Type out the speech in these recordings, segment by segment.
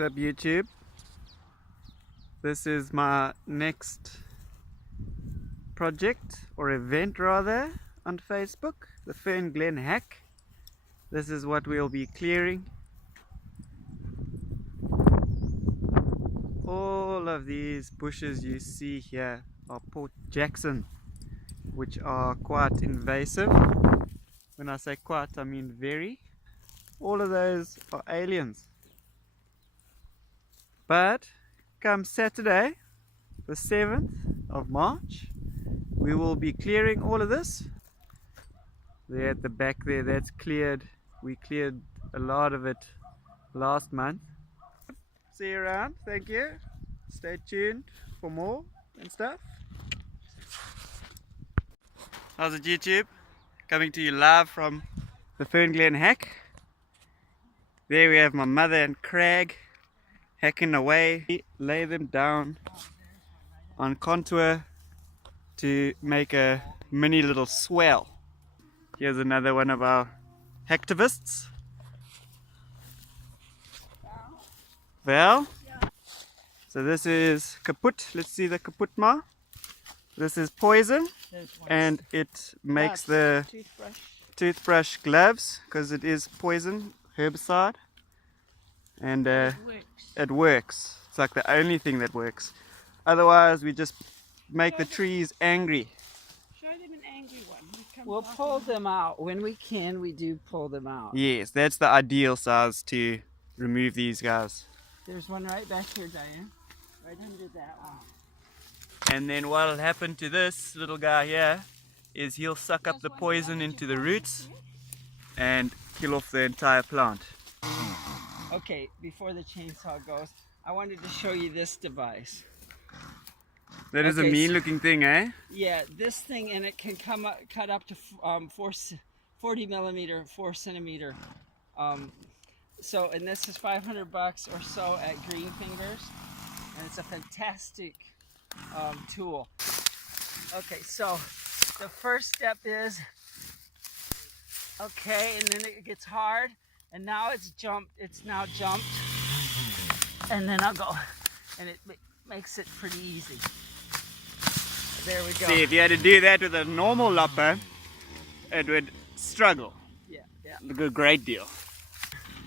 What's up, YouTube? This is my next project, or event rather, on Facebook, the Fernglen hack. This is what we'll be clearing. All of these bushes you see here are Port Jackson, which are quite invasive. When I say quite, I mean very. All of those are aliens. But come Saturday, the 7th of March, we will be clearing all of this. There at the back there, that's cleared. We cleared a lot of it last month. See you around. Thank you. Stay tuned for more and stuff. How's it, YouTube? Coming to you live from the Fernglen hack. There we have my mother and Craig hacking away. We lay them down on contour to make a mini little swell. Here's another one of our hacktivists. Val? So this is kaput. Let's see the kaput ma. This is poison, and it makes the toothbrush gloves because it is poison, herbicide, and it works. It's like the only thing that works. Otherwise we just make the trees angry. Show them an angry one. We'll pull them out. When we can, we do pull them out. Yes, that's the ideal size to remove these guys. There's one right back here, Diane. Right under that one. And then what'll happen to this little guy here is he'll suck up the poison into the roots and kill off the entire plant. Okay, before the chainsaw goes, I wanted to show you this device. That is a Okay, mean looking thing, eh? Yeah, this thing, and it can come up, cut up to 40 millimeter, 4 centimeter. And this is $500 or so at Green Fingers, and it's a fantastic tool. Okay, so the first step is, okay, and then it gets hard, and now it's jumped. It's now jumped, and then I'll go, and it makes it pretty easy. There we go. See, if you had to do that with a normal lopper, it would struggle. Yeah. A great deal.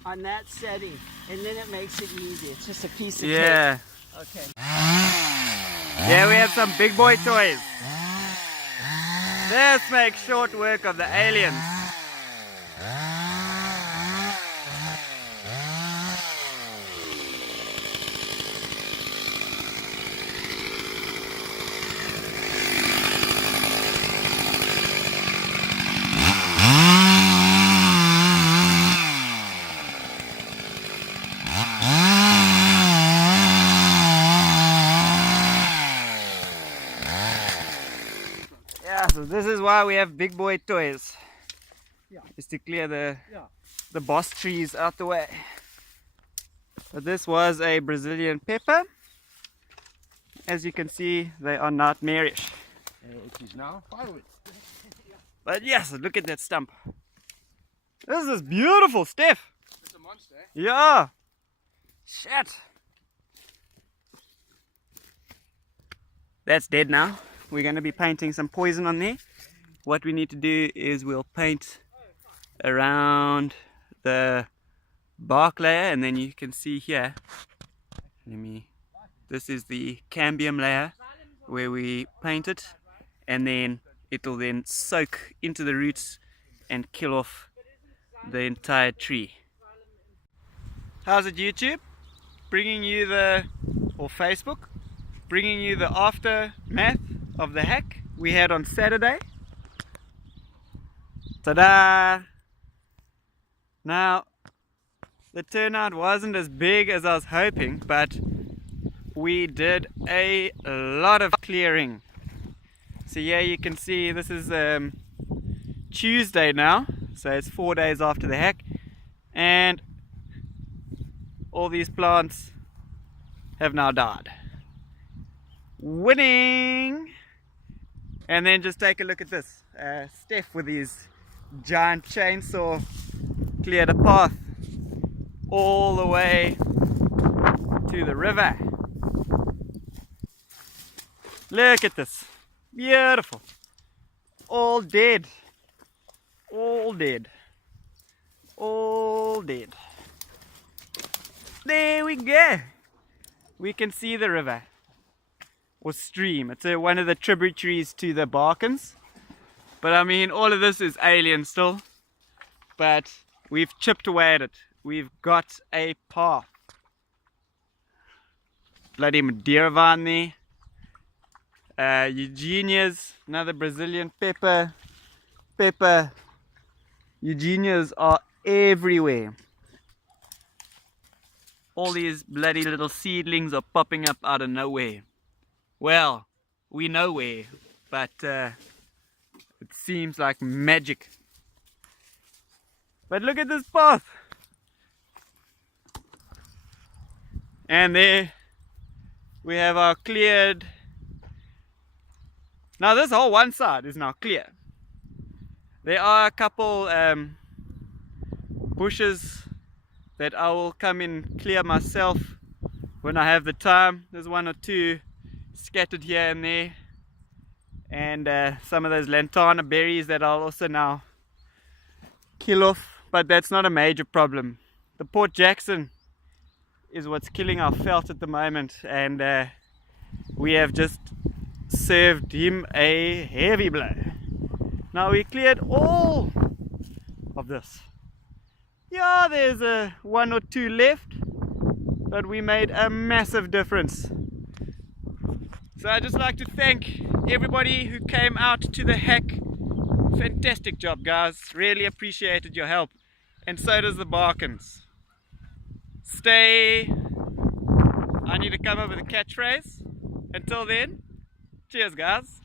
On that setting, and then it makes it easy. It's just a piece of Yeah. tape. Okay. Yeah, we have some big boy toys. This makes short work of the aliens. So this is why we have big boy toys. Yeah. Is to clear the boss trees out the way. But this was a Brazilian pepper. As you can see, they are not marish. It is now. Follow it. But yes, look at that stump. This is beautiful, Steph. It's a monster, eh? Yeah. Shit. That's dead now. We're going to be painting some poison on there. What we need to do is we'll paint around the bark layer, and then you can see here, this is the cambium layer where we paint it, and then it'll then soak into the roots and kill off the entire tree. How's it, YouTube? Bringing you or Facebook, bringing you the aftermath of the hack we had on Saturday. Ta-da! Now, the turnout wasn't as big as I was hoping, but we did a lot of clearing. So yeah, you can see this is Tuesday now, so it's 4 days after the hack, and all these plants have now died. Winning! And then just take a look at this. Steph with his giant chainsaw cleared a path all the way to the river. Look at this. Beautiful. All dead. All dead. All dead. There we go. We can see the river. Or stream. It's one of the tributaries to the Barkens. But I mean, all of this is alien still. But we've chipped away at it. We've got a path. Bloody Madeira vine there. Eugenias, another Brazilian pepper. Eugenias are everywhere. All these bloody little seedlings are popping up out of nowhere. Well, we know where, but it seems like magic. But look at this path. And there we have our cleared. Now this whole one side is now clear. There are a couple bushes that I will come and clear myself when I have the time. There's one or two scattered here and there. And some of those lantana berries that I'll also now kill off. But that's not a major problem. The Port Jackson is what's killing our veld at the moment. And we have just served him a heavy blow. Now we cleared all of this. Yeah, there's one or two left, but we made a massive difference. So I'd just like to thank everybody who came out to the hack. Fantastic job, guys. Really appreciated your help. And so does the Barkens. Stay. I need to come up with a catchphrase. Until then, cheers, guys.